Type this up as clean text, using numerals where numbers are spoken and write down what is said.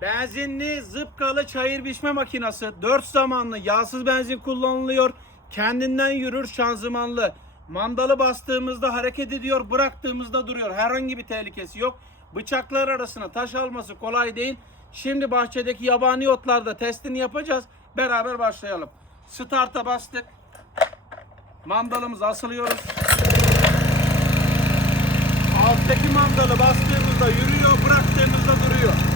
Benzinli Zıpkalı çayır biçme makinesi. 4 zamanlı yağsız benzin kullanılıyor. Kendinden yürür, şanzımanlı. Mandalı bastığımızda hareket ediyor, bıraktığımızda duruyor. Herhangi bir tehlikesi yok. Bıçaklar arasına taş alması kolay değil. Şimdi bahçedeki yabani otlarda testini yapacağız. Beraber başlayalım. Start'a bastık. Mandalımızı asılıyoruz. Alttaki mandalı bastığımızda yürüyor, bıraktığımızda duruyor.